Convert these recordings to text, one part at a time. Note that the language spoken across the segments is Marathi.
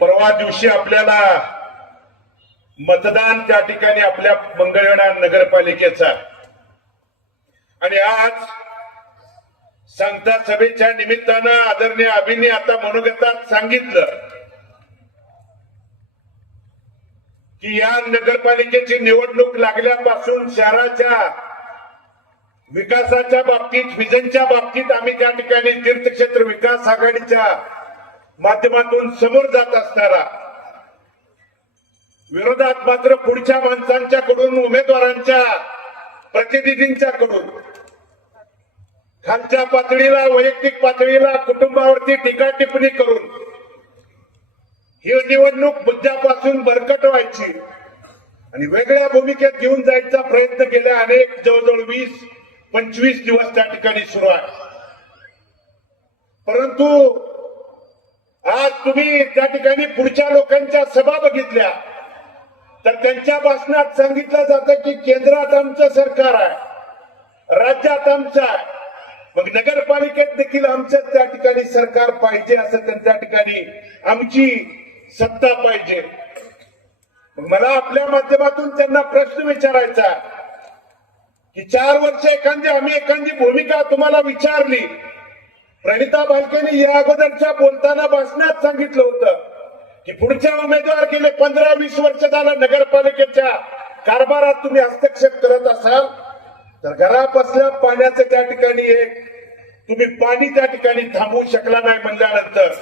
परवा दिवशी आपल्याला मतदान त्या ठिकाणी आपल्या मंगळवेढा नगरपालिकेचा. आणि आज सांगता सभेच्या निमित्तानं आदरणीय अभिनय आता मनोगतात सांगितलं की या नगरपालिकेची निवडणूक लागल्यापासून शहराच्या विकासाच्या बाबतीत विजनच्या बाबतीत आम्ही त्या ठिकाणी तीर्थक्षेत्र विकास आघाडीच्या माध्यमातून समोर जात असताना विरोधात मात्र पुढच्या माणसांच्याकडून उमेदवारांच्या प्रतिनिधींच्याकडून खालच्या पातळीला वैयक्तिक पातळीला कुटुंबावरती टीका टिप्पणी करून ही निवडणूक मुद्द्यापासून बरकट व्हायची आणि वेगळ्या भूमिकेत घेऊन जायचा प्रयत्न केला. अनेक जवळजवळ वीस पंचवीस दिवस त्या ठिकाणी सुरू आहे. परंतु आज तुम्ही त्या ठिकाणी पुढच्या लोकांच्या सभा बघितल्या. तर त्यांच्या भाषणात सांगितलं जातं की केंद्रात आमचं सरकार आहे. राज्यात आमचं आहे. मग नगरपालिकेत देखील आमचं त्या ठिकाणी सरकार पाहिजे असं त्या- ठिकाणी आमची सत्ता पाहिजे. मला आपल्या माध्यमातून त्यांना प्रश्न विचारायचा की चार वर्ष एखादी आम्ही एखादी भूमिका तुम्हाला विचारली प्रणिता भालकेने या अगोदरच्या बोलताना भाषणात सांगितलं होतं की पुढच्या उमेदवार गेले पंधरा वीस वर्ष झालं नगरपालिकेच्या कारभारात तुम्ही हस्तक्षेप करत असाल तर घरापासल्या पाण्याचं त्या ठिकाणी तुम्ही पाणी त्या ठिकाणी थांबवू शकला नाही म्हणल्यानंतर.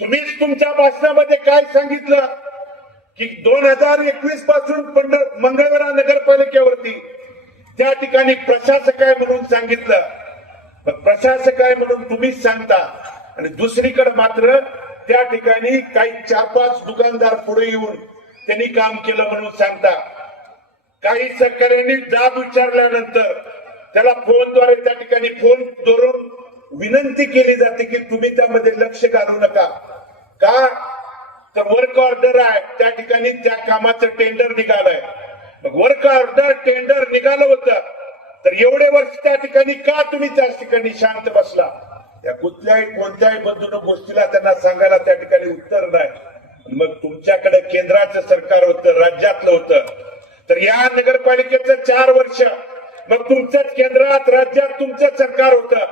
तुम्हीच तुमच्या भाषणामध्ये काय सांगितलं? की दोन हजार एकवीसपासून पंढर मंगळवेरा नगरपालिकेवरती त्या ठिकाणी प्रशासक आहे म्हणून सांगितलं. प्रशासक आहे म्हणून तुम्हीच सांगता. आणि दुसरीकडे मात्र त्या ठिकाणी काही चार पाच दुकानदार पुढे येऊन त्यांनी काम केलं म्हणून सांगता. काही सरकारांनी जाब विचारल्यानंतर त्याला फोनद्वारे त्या ठिकाणी फोन धरून विनंती केली जाते की तुम्ही त्यामध्ये लक्ष घालू नका. का? तर वर्क ऑर्डर आहे. त्या ठिकाणी त्या कामाचं टेंडर निघालंय. मग वर्क ऑर्डर टेंडर निघालं होतं. तर एवढे वर्ष त्या ठिकाणी का तुम्ही त्या ठिकाणी शांत बसला? या कुठल्याही कोणत्याही बंधून गोष्टीला त्यांना सांगायला त्या ठिकाणी उत्तर नाही. मग तुमच्याकडे केंद्राचं सरकार होतं राज्यातलं होतं. तर या नगरपालिकेचं चार वर्ष मग तुमच्याच केंद्रात राज्यात तुमचं सरकार होतं.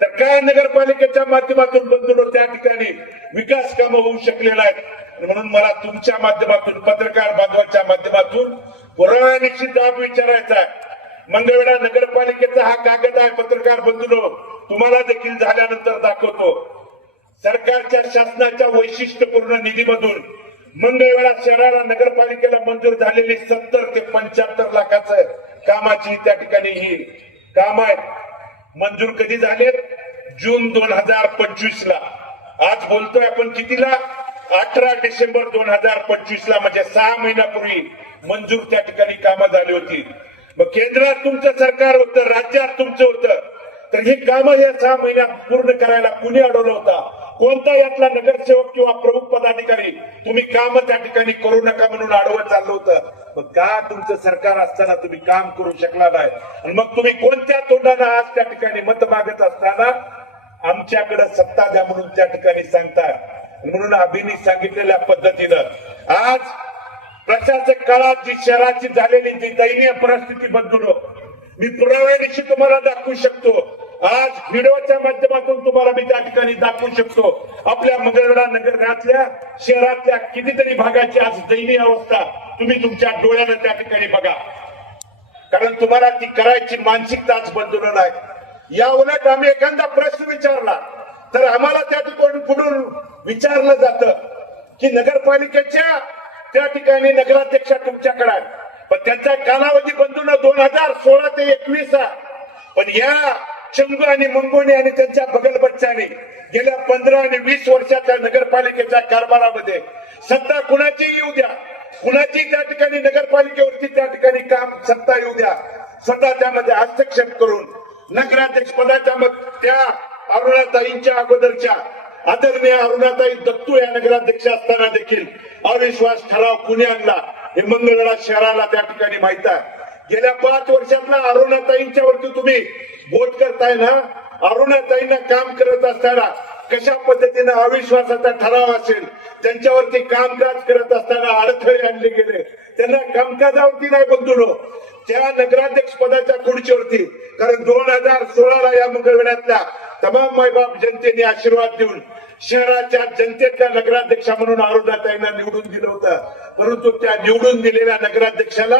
तर काय नगरपालिकेच्या माध्यमातून बंधून त्या ठिकाणी विकास कामं होऊ शकले नाहीत? म्हणून मला तुमच्या माध्यमातून पत्रकार बांधवाच्या माध्यमातून पुराव्यानिशी दाब विचारायचा आहे. मंगळवेढा नगरपालिकेचा हा कागद आहे पत्रकार बंधूनो तुम्हाला देखील झाल्यानंतर दाखवतो. सरकारच्या शासनाच्या वैशिष्ट्यपूर्ण निधीमधून मंगळवेढा शहराला नगरपालिकेला मंजूर झालेली सत्तर ते पंच्याहत्तर लाखाचं कामाची त्या ठिकाणी ही काम आहे मंजूर कधी झाले जून दोन हजार पंचवीस ला आज बोलतोय आपण कितीला? अठरा डिसेंबर दोन हजार पंचवीस ला म्हणजे सहा महिन्यापूर्वी मंजूर त्या ठिकाणी कामं झाली होती. मग केंद्रात तुमचं सरकार होतं राज्यात तुमचं होतं. तर ही कामं या सहा महिन्यात पूर्ण करायला कुणी अडवलं होता? कोणता यातला नगरसेवक किंवा प्रमुख पदाधिकारी? तुम्ही काम त्या ठिकाणी करू नका म्हणून अडवत चाललं होतं. मग का तुमचं सरकार असताना तुम्ही काम करू शकला नाही? आणि मग तुम्ही कोणत्या तोंडानं आज त्या ठिकाणी मत मागत असताना आमच्याकडे सत्ता द्या म्हणून त्या ठिकाणी सांगताय? म्हणून अभिनी सांगितलेल्या पद्धतीनं आज प्रशासक काळात जी शहराची झालेली ती दयनीय परिस्थिती बदलून मी पुराव्यानिशी तुम्हाला दाखवू शकतो. आज व्हिडिओच्या माध्यमातून तुम्हाला मी त्या ठिकाणी दाखवू शकतो. आपल्या मंगळवेढा नगरातल्या शहरातल्या कितीतरी भागाची आज दयनीय अवस्था तुम्ही तुमच्या डोळ्यानं त्या ठिकाणी बघा. कारण तुम्हाला ती करायची मानसिकता आज बदलून नाही या उलट आम्ही एखादा प्रश्न विचारला तर आम्हाला त्या ठिकाणी पुढून विचारलं जातं की नगरपालिकेच्या त्या ठिकाणी नगराध्यक्ष तुमच्याकडे पण त्यांचा कालावधी बंधून दोन हजार सोळा ते एकवीस पण या चंगू आणि मंगोनी आणि त्यांच्या बगलबच्चाने गेल्या पंधरा आणि वीस वर्षाच्या नगरपालिकेच्या कारभारामध्ये सत्ता कुणाची येऊ द्या? कुणाची त्या ठिकाणी नगरपालिकेवरती त्या ठिकाणी काम सत्ता येऊ द्या? स्वतः त्यामध्ये हस्तक्षेप करून नगराध्यक्ष पदाच्या मग त्या अरुणाताईंच्या अगोदरच्या आदरणीय अरुणाताई दत्तू या नगराध्यक्ष असताना देखील अविश्वास ठराव कुणी आणला हे मंगळवेढा शहराला त्या ठिकाणी माहीत आहे. गेल्या पाच वर्षातला अरुणाताईंच्या वरती तुम्ही बोट करताय ना? अरुणाताईंना काम करत असताना कशा पद्धतीने अविश्वासाचा ठराव असेल? त्यांच्यावरती कामकाज करत असताना अडथळे आणले गेले. त्यांना कामकाजावरती नाही बंधुलो त्या नगराध्यक्ष पदाच्या खुर्चीवरती कारण दोन हजार सोळाला या मंगळवेढ्यातल्या तमाम मायबाप जनतेने आशीर्वाद देऊन शहराच्या जनतेतल्या नगराध्यक्षा म्हणून अरुणाताईंना निवडून दिलं होतं. परंतु त्या निवडून दिलेल्या नगराध्यक्षाला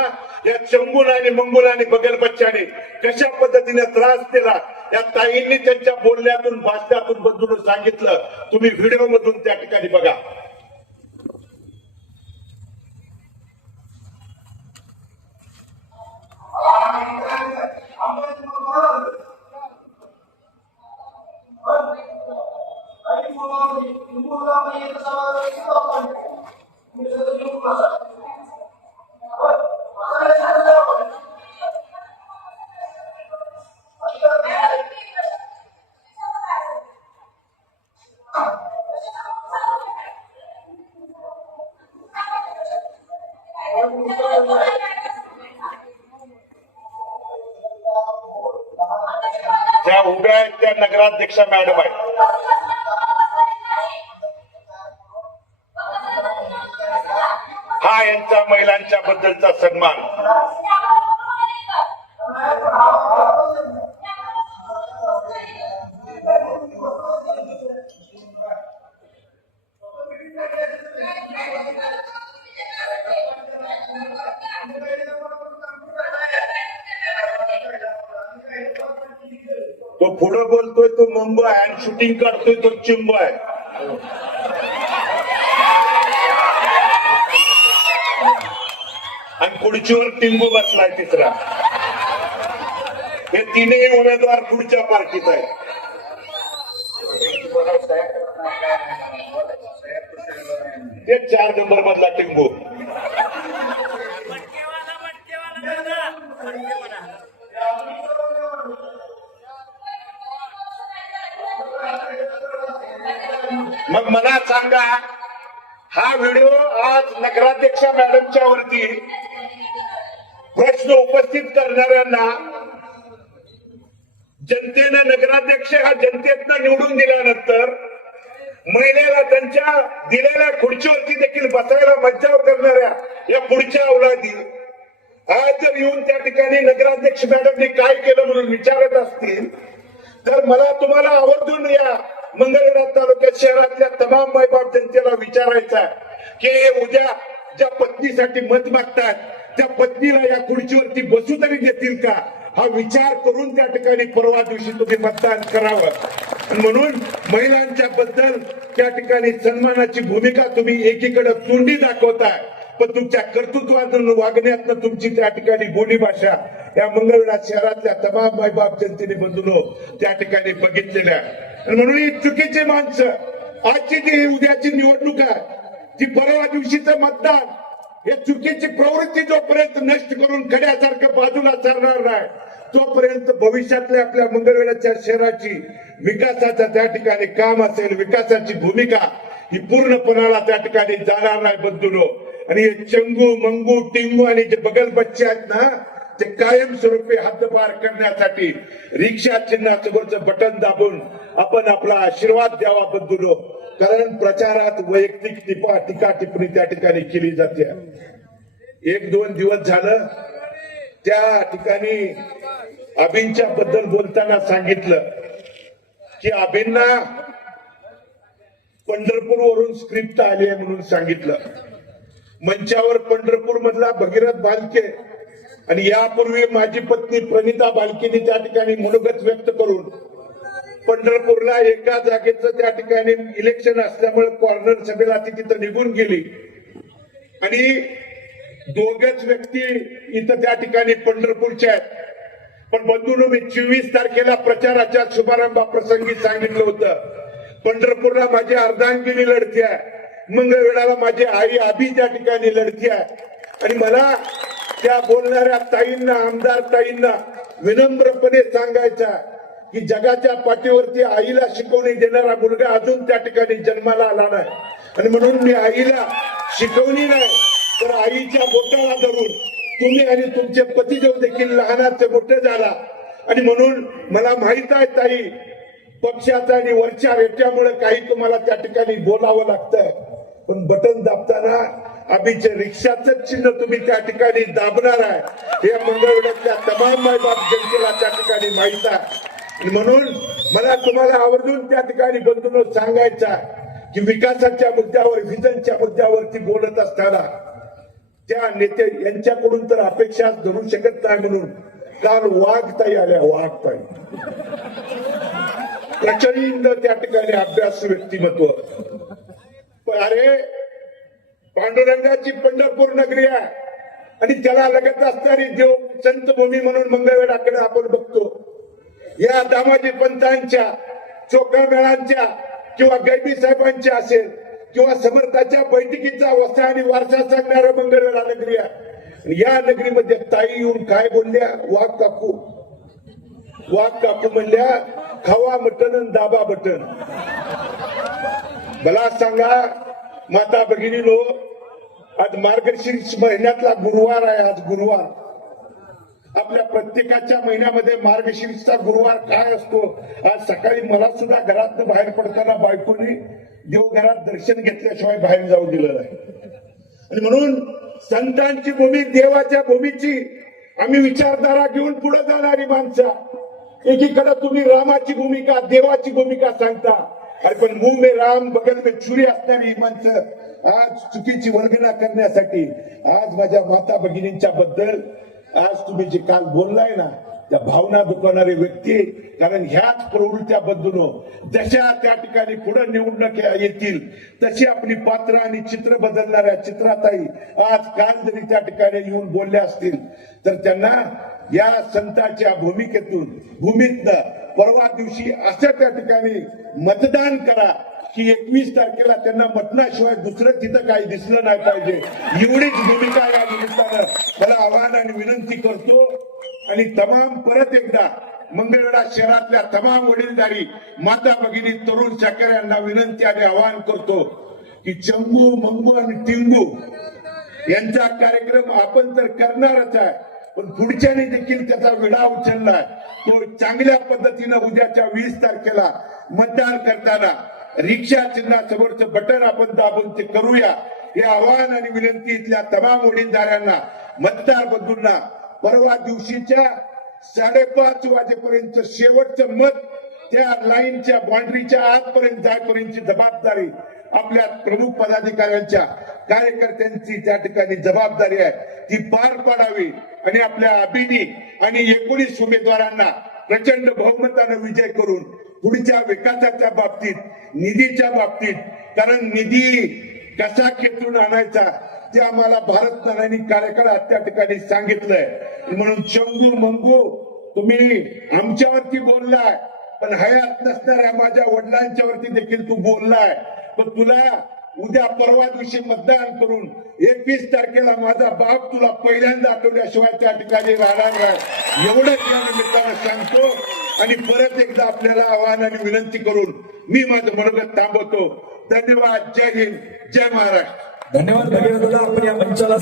या चंगून आणि मंगुल आणि बगल बच्चाने कशा पद्धतीने त्रास दिला या ताईंनी त्यांच्या बोलण्यातून भाषणातून बदलून सांगितलं. तुम्ही व्हिडिओ मधून त्या ठिकाणी बघा. त्या उभ्या आहेत त्या नगराध्यक्षा मॅडम आहेत. महिलांच्या सन्मान. तो पुढं बोलतोय तो मुंबई आहे आणि शूटिंग करतोय तो चिंब आणि खुर्चीवर टिंबू बसलाय तिसरा. हे तिन्ही उमेदवार पुढच्या पार्टीत आहे ते चार नंबर मधला टिंबू. मग मला सांगा हा व्हिडिओ आज नगराध्यक्षा मॅडमच्या वरती प्रश्न उपस्थित करणाऱ्यांना जनतेनं नगराध्यक्ष हा जनतेतनं निवडून दिल्यानंतर महिलेला त्यांच्या दिलेल्या खुर्चीवरती देखील बसायला मज्जाव करणाऱ्या या पुढच्या अवलादी आज जर येऊन त्या ठिकाणी नगराध्यक्ष मॅडमने काय केलं म्हणून विचारत असतील तर मला तुम्हाला आवर्जून या मंगळवेढा तालुक्यात शहरातल्या तमाम मायबाप जनतेला विचारायचा की हे उद्या ज्या पत्नीसाठी मत मागतात त्या पत्नीला या खुर्चीवरती बसू तरी देतील का? हा विचार करून त्या ठिकाणी परवा दिवशी तुम्ही मतदान करावं. म्हणून महिलांच्या बद्दल त्या ठिकाणी सन्मानाची भूमिका तुम्ही एकीकडे तोंडी दाखवताय. पण तुमच्या कर्तृत्वातून वागण्यात तुमची त्या ठिकाणी बोली भाषा या मंगळवेढा शहरातल्या तमाम मायबाप जनतेने बंधूनो त्या ठिकाणी बघितलेल्या म्हणून ही चुकीची माणसं आजची जी उद्याची निवडणूक आहे ती परवा दिवशीचं मतदान हे चुकीची प्रवृत्ती जोपर्यंत नष्ट करून खड्यासारखं बाजूला चालणार नाही तोपर्यंत भविष्यातल्या आपल्या मंगळवेढ्याच्या शहराची विकासाचा त्या ठिकाणी काम असेल विकासाची भूमिका ही पूर्णपणाला त्या ठिकाणी जाणार नाही बंधुनो. आणि हे चंगू मंगू टिंगू आणि जे बगल बच्चे आहेत ना ते कायमस्वरूपी हद्दपार करण्यासाठी रिक्षा चिन्हासमोरचं बटन दाबून आपण आपला आशीर्वाद द्यावा बंधुलो कारण प्रचारात वैयक्तिक टिपा टीका टिप्पणी त्या ठिकाणी केली जाते. एक दोन दिवस झालं त्या ठिकाणी अभिनच्या बद्दल बोलताना सांगितलं की अभिनना पंढरपूर वरून स्क्रिप्ट आली आहे म्हणून सांगितलं. मंचावर पंढरपूर मधला भगीरथ बालके आणि यापूर्वी माझी पत्नी प्रणिता बालकीने त्या ठिकाणी मनोगत व्यक्त करून पंढरपूरला एका जागेचं त्या ठिकाणी इलेक्शन असल्यामुळे कॉर्नर सभेला ती तिथं निघून गेली. आणि दोघच व्यक्ती इथं त्या ठिकाणी पंढरपूरच्या आहेत. पण बंधून मी चोवीस तारखेला प्रचाराच्या शुभारंभाप्रसंगी सांगितलं होतं. पंढरपूरला माझी अर्धांगिनी लढती आहे. मंगळवेळाला माझी आई आबी त्या ठिकाणी लढती आहे. आणि मला त्या बोलणाऱ्या ताईंना आमदार ताईंना विनम्रपणे सांगायचा की जगाच्या पाठीवरती आईला शिकवणी देणारा मुलगा अजून त्या ठिकाणी जन्माला आला नाही. आणि म्हणून मी आईला शिकवणी नाही तर आईच्या बोटाला धरून तुम्ही आणि तुमचे पतिदेव देखील लहानाचे मोठे झाला. आणि म्हणून मला माहीत आहे ताई पक्षाचा आणि वरच्या रेट्यामुळे काही तुम्हाला त्या ठिकाणी बोलावं लागतं. पण बटन दाबताना आम्हीचे रिक्षाचं चिन्ह तुम्ही त्या ठिकाणी दाबणार आहे हे मंगळवेढ्यातल्या तमाम मायबाप जनतेला त्या ठिकाणी माहीत आहे. म्हणून मला तुम्हाला आवर्जून त्या ठिकाणी बंधून सांगायचा की विकासाच्या मुद्द्यावर विजनच्या मुद्द्यावरती बोलत असताना त्या नेते यांच्याकडून तर अपेक्षा धरू शकत नाही म्हणून काल वाघताई आल्या वाघताई. प्रचंड त्या ठिकाणी अभ्यास व्यक्तिमत्व. पण अरे पांडुरंगाची पंढरपूर नगरी आहे. आणि त्याला लगत असणारी देव संतभूमी म्हणून मंगळवेढाकडे आपण बघतो. या दामाजी पंतांच्या चोका मेळांच्या किंवा गैबी साहेबांच्या असेल किंवा समर्थाच्या बैठकीचा वसा आणि वारसा सांगणारा मंगळवेढा नगरी आहे. या नगरीमध्ये ताई येऊन काय बोलल्या? वाघ काकू. वाघ काकू म्हणल्या खावा मटन दाबा बटन. मला सांगा माता भगिनीनो आज मार्गशीर्ष महिन्यातला गुरुवार आहे आज गुरुवार. आपल्या प्रत्येकाच्या महिन्यामध्ये मार्गशीर्षचा गुरुवार काय असतो? आज सकाळी मला सुद्धा घरात बाहेर पडताना बायकोनी देवघरात दर्शन घेतल्याशिवाय बाहेर जाऊ दिलं नाही आणि म्हणून संतांची भूमी देवाच्या भूमीची आम्ही विचारधारा घेऊन पुढे जाणारी माणसं. एकीकडे तुम्ही रामाची भूमिका देवाची भूमिका सांगता. अरे पण मुंह राम बगल छुरी असणारी माणसं आज चुकीची वर्गणा करण्यासाठी आज माझ्या माता भगिनींच्या बद्दल आज तुम्ही जे काल बोललाय ना त्या भावना दुखवणारे व्यक्ती कारण ह्याच प्रवृत्त्या बदलून जशा त्या ठिकाणी पुढे निवडणूक येतील तशी आपली पात्र आणि चित्र बदलणाऱ्या चित्राताई आज काल जरी त्या ठिकाणी येऊन बोलल्या असतील तर त्यांना या संतांच्या भूमिकेतून भूमीतनं परवा दिवशी असं त्या ठिकाणी मतदान करा की एकवीस तारखेला त्यांना मटणाशिवाय दुसरं तिथं काही दिसलं नाही पाहिजे. एवढीच भूमिका या निमित्तानं मला आवाहन आणि विनंती करतो. आणि तमाम परत एकदा मंगळवेढा शहरातल्या तमाम वडीलधारी माता भगिनी तरुण शाकर यांना विनंती आणि आवाहन करतो की चंगू मंगू आणि टिंगू यांचा कार्यक्रम आपण तर करणारच आहे. पण पुढच्याने देखील त्याचा विडा उचललाय तो चांगल्या पद्धतीनं उद्याच्या वीस तारखेला मतदान करताना रिक्षा चिन्हासमोरचं बटन आपण दाबून ते करूया. हे आवाहन आणि विनंती इथल्या तमाम वडीलधाऱ्यांना मतदार बंधूंना परवा दिवशीच्या साडेपाच वाजेपर्यंत शेवटचं मत त्या लाईनच्या बाउंड्रीच्या आतपर्यंत जायपर्यंतची जबाबदारी आपल्या प्रमुख पदाधिकाऱ्यांच्या कार्यकर्त्यांची त्या ठिकाणी जबाबदारी आहे. ती पार पाडावी आणि आपल्या अभिनी आणि एकोणीस उमेदवारांना प्रचंड बहुमतानं विजय करून पुढच्या विकासाच्या बाबतीत निधीच्या बाबतीत कारण निधी कसा खेचून आणायचा ते आम्हाला भारत नारायणी कार्यकाळात त्या ठिकाणी सांगितलंय. म्हणून चंगू मंगू तुम्ही आमच्यावरती बोललाय. पण हयात नसणाऱ्या माझ्या वडिलांच्या वरती देखील तू बोललाय. पण तुला उद्या परवा दिवशी मतदान करून एकवीस तारखेला माझा बाप तुला पहिल्यांदा आठवल्याशिवाय त्या ठिकाणी राहणार नाही. एवढंच या निमित्तानं सांगतो आणि परत एकदा आपल्याला आवाहन आणि विनंती करून मी माझं मनोगत थांबवतो. धन्यवाद. जय हिंद. जय महाराष्ट्र. धन्यवाद. आपण या मंचाला